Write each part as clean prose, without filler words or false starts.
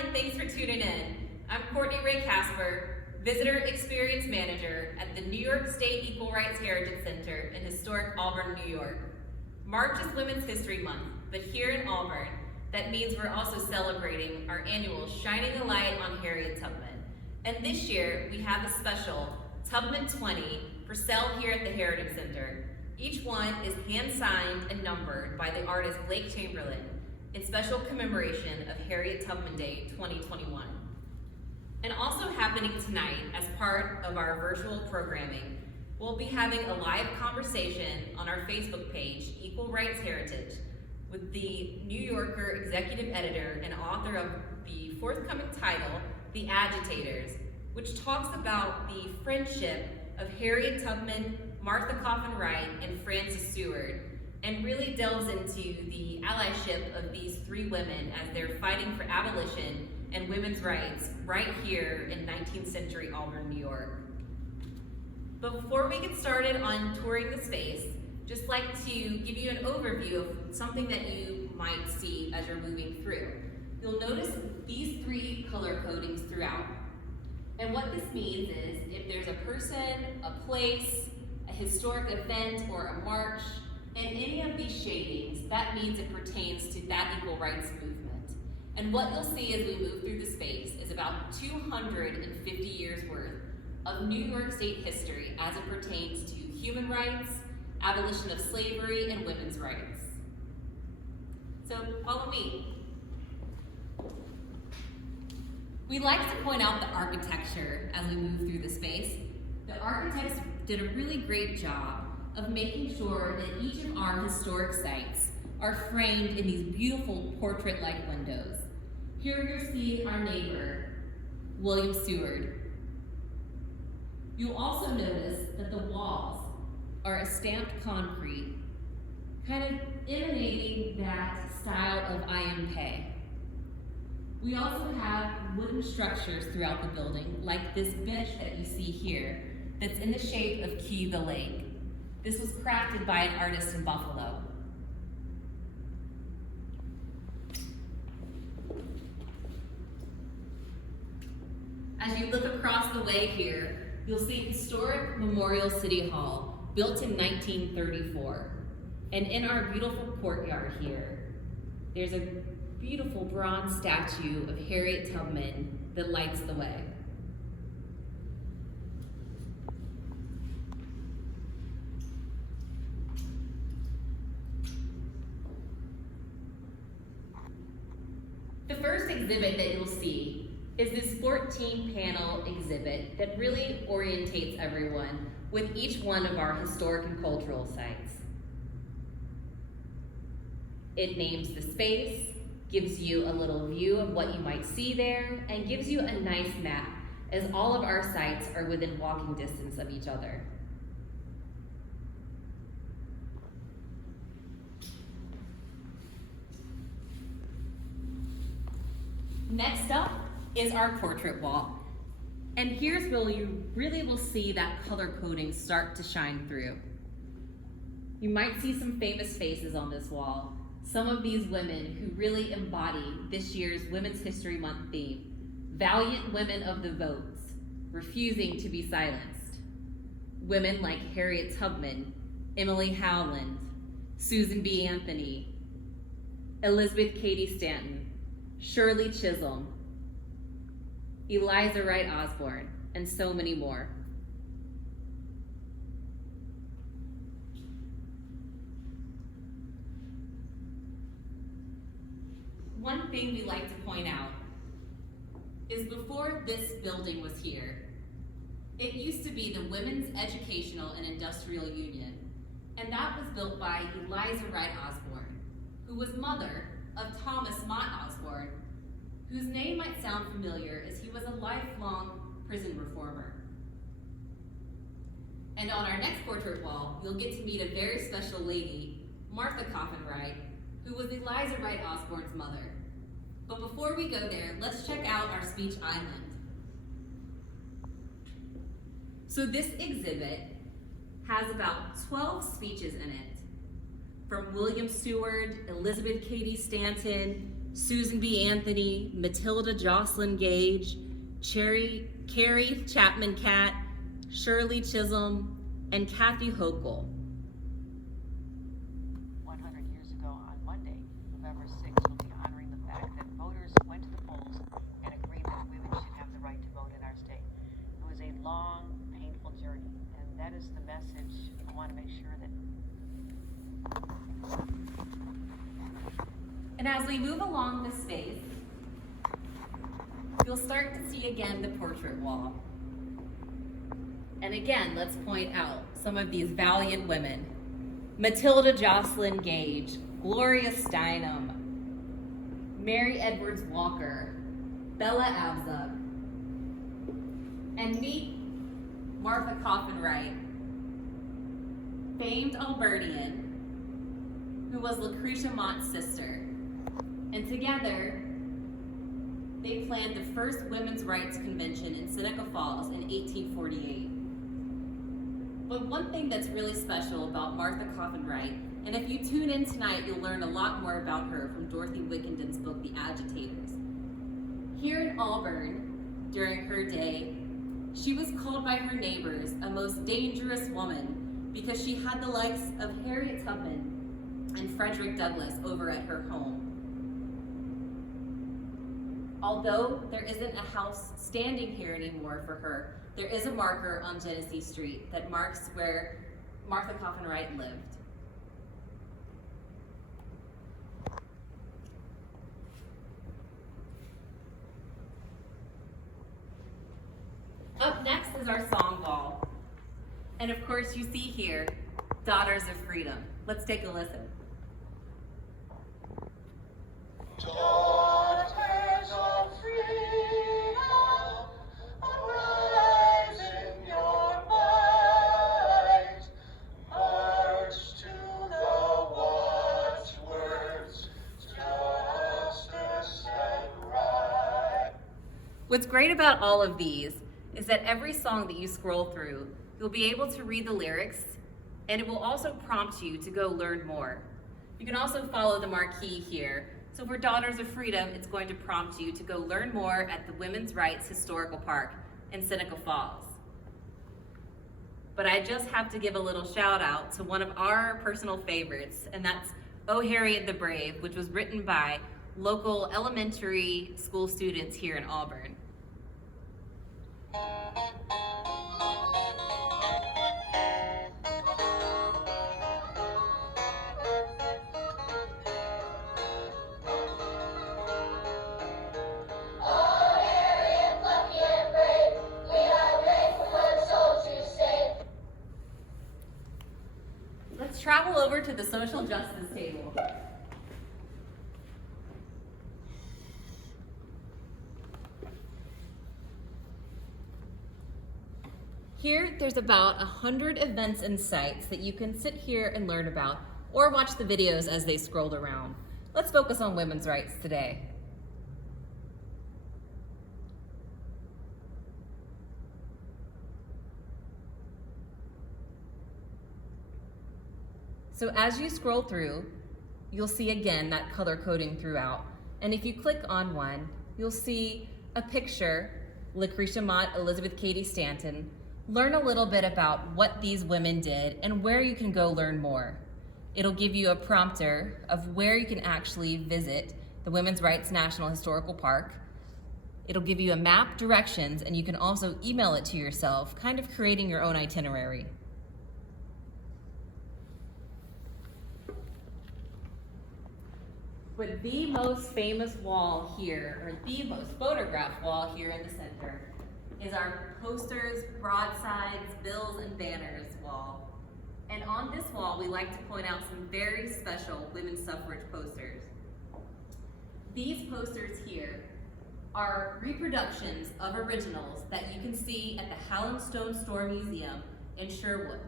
and thanks for tuning in. I'm Courtney Ray Casper, Visitor Experience Manager at the New York State Equal Rights Heritage Center in historic Auburn, New York. March is Women's History Month, but here in Auburn, that means we're also celebrating our annual Shining a Light on Harriet Tubman. And this year, we have a special Tubman 20 for sale here at the Heritage Center. Each one is hand-signed and numbered by the artist Blake Chamberlain in special commemoration of Harriet Tubman Day 2021. And also happening tonight as part of our virtual programming, we'll be having a live conversation on our Facebook page, Equal Rights Heritage, with the New Yorker executive editor and author of the forthcoming title, The Agitators, which talks about the friendship of Harriet Tubman, Martha Coffinwright, and Frances Seward, and really delves into the allyship of these three women as they're fighting for abolition and women's rights right here in 19th century Auburn, New York. But before we get started on touring the space, just like to give you an overview of something that you might see as you're moving through. You'll notice these three color codings throughout. And what this means is if there's a person, a place, a historic event, or a march, in any of these shadings, that means it pertains to that equal rights movement. And what you'll see as we move through the space is about 250 years worth of New York State history as it pertains to human rights, abolition of slavery, and women's rights. So follow me. We like to point out the architecture as we move through the space. The architects did a really great job of making sure that each of our historic sites are framed in these beautiful portrait-like windows. Here you'll see our neighbor, William Seward. You'll also notice that the walls are a stamped concrete, kind of emanating that style of I am pay. We also have wooden structures throughout the building, like this bench that you see here, that's in the shape of Key the Lake. This was crafted by an artist in Buffalo. As you look across the way here, you'll see historic Memorial City Hall, built in 1934. And in our beautiful courtyard here, there's a beautiful bronze statue of Harriet Tubman that lights the way. The first exhibit that you'll see is this 14-panel exhibit that really orientates everyone with each one of our historic and cultural sites. It names the space, gives you a little view of what you might see there, and gives you a nice map, as all of our sites are within walking distance of each other. Next up is our portrait wall. And here's where you really will see that color coding start to shine through. You might see some famous faces on this wall. Some of these women who really embody this year's Women's History Month theme. Valiant women of the votes, refusing to be silenced. Women like Harriet Tubman, Emily Howland, Susan B. Anthony, Elizabeth Cady Stanton, Shirley Chisholm, Eliza Wright Osborne, and so many more. One thing we like to point out is before this building was here, it used to be the Women's Educational and Industrial Union, and that was built by Eliza Wright Osborne, who was mother of Thomas Mott Osborne, whose name might sound familiar as he was a lifelong prison reformer. And on our next portrait wall, you'll get to meet a very special lady, Martha Coffinwright, who was Eliza Wright Osborne's mother. But before we go there, let's check out our speech island. So this exhibit has about 12 speeches in it, from William Seward, Elizabeth Cady Stanton, Susan B. Anthony, Matilda Jocelyn Gage, Carrie Chapman Catt, Shirley Chisholm, and Kathy Hochul. 100 years ago on Monday, November 6th, we'll be honoring the fact that voters went to the polls and agreed that women should have the right to vote in our state. It was a long, painful journey, and that is the message I want to make sure that. And as we move along this space, you'll start to see again the portrait wall. And again, let's point out some of these valiant women. Matilda Jocelyn Gage, Gloria Steinem, Mary Edwards Walker, Bella Abzug, and meet Martha Coffinwright, famed Albernian, who was Lucretia Mott's sister. And together, they planned the first women's rights convention in Seneca Falls in 1848. But one thing that's really special about Martha Coffinwright, and if you tune in tonight, you'll learn a lot more about her from Dorothy Wickenden's book, The Agitators. Here in Auburn, during her day, she was called by her neighbors a most dangerous woman because she had the likes of Harriet Tubman and Frederick Douglass over at her home. Although there isn't a house standing here anymore for her, there is a marker on Genesee Street that marks where Martha Coffinwright lived. Up next is our song ball. And of course you see here, Daughters of Freedom. Let's take a listen. Daughters of freedom, arise in your might, march to the watchwords, justice and right. What's great about all of these is that every song that you scroll through, you'll be able to read the lyrics, and it will also prompt you to go learn more. You can also follow the marquee here. So for Daughters of Freedom, it's going to prompt you to go learn more at the Women's Rights Historical Park in Seneca Falls. But I just have to give a little shout out to one of our personal favorites, and that's Oh Harriet the Brave, which was written by local elementary school students here in Auburn. Let's travel over to the social justice table. Here, there's about 100 events and sites that you can sit here and learn about, or watch the videos as they scroll around. Let's focus on women's rights today. So as you scroll through, you'll see again that color coding throughout. And if you click on one, you'll see a picture, Lucretia Mott, Elizabeth Cady Stanton. Learn a little bit about what these women did and where you can go learn more. It'll give you a prompter of where you can actually visit the Women's Rights National Historical Park. It'll give you a map, directions, and you can also email it to yourself, kind of creating your own itinerary. But the most famous wall here, or the most photographed wall here in the center, is our posters, broadsides, bills, and banners wall. And on this wall, we like to point out some very special women's suffrage posters. These posters here are reproductions of originals that you can see at the Hallam Stone Store Museum in Sherwood.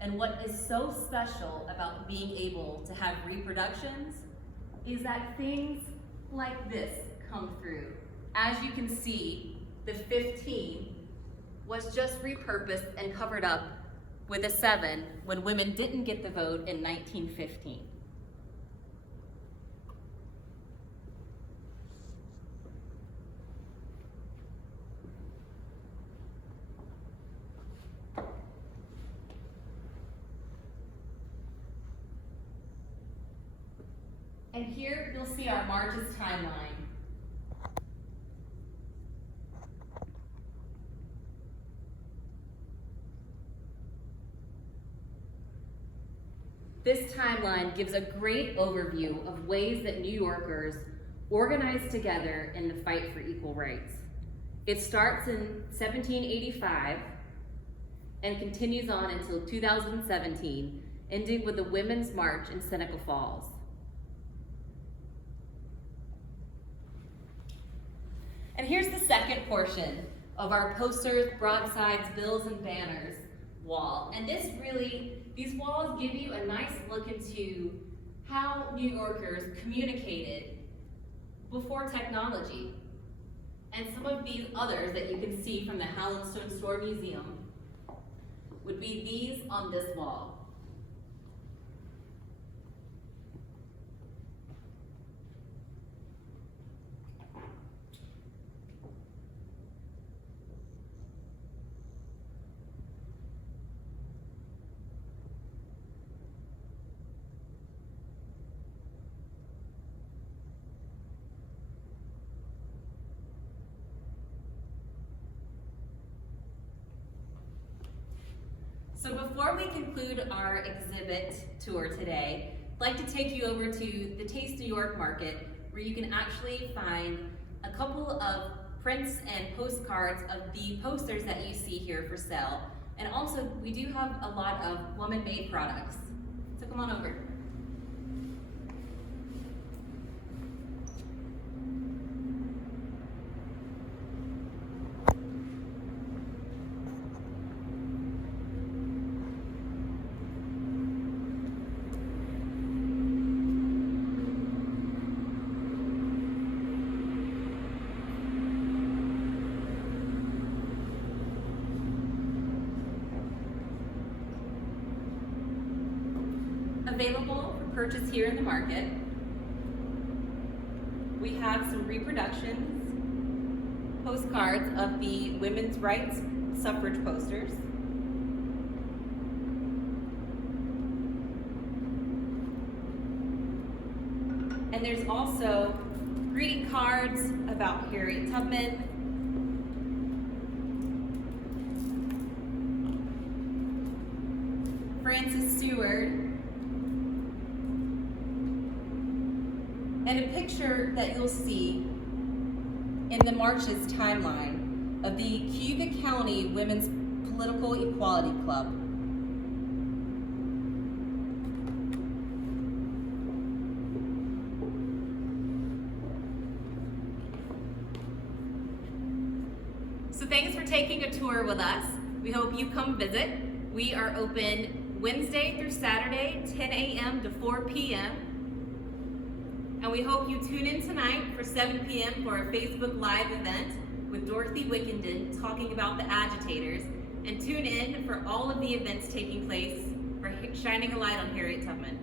And what is so special about being able to have reproductions is that things like this come through. As you can see, the 15 was just repurposed and covered up with a 7 when women didn't get the vote in 1915. And here you'll see our march's timeline. This timeline gives a great overview of ways that New Yorkers organized together in the fight for equal rights. It starts in 1785 and continues on until 2017, ending with the Women's March in Seneca Falls. And here's the second portion of our posters, broadsides, bills, and banners wall. And these walls give you a nice look into how New Yorkers communicated before technology. And some of these others that you can see from the Howland Stone Store Museum would be these on this wall. So before we conclude our exhibit tour today, I'd like to take you over to the Taste New York Market, where you can actually find a couple of prints and postcards of the posters that you see here for sale. And also, we do have a lot of woman-made products. So come on over. Available for purchase here in the market. We have some reproductions, postcards of the women's rights suffrage posters. And there's also greeting cards about Harriet Tubman, Frances Seward, and a picture that you'll see in the march's timeline of the Cayuga County Women's Political Equality Club. So thanks for taking a tour with us. We hope you come visit. We are open Wednesday through Saturday, 10 a.m. to 4 p.m. And we hope you tune in tonight for 7 p.m. for our Facebook Live event with Dorothy Wickenden talking about the Agitators. And tune in for all of the events taking place for shining a light on Harriet Tubman.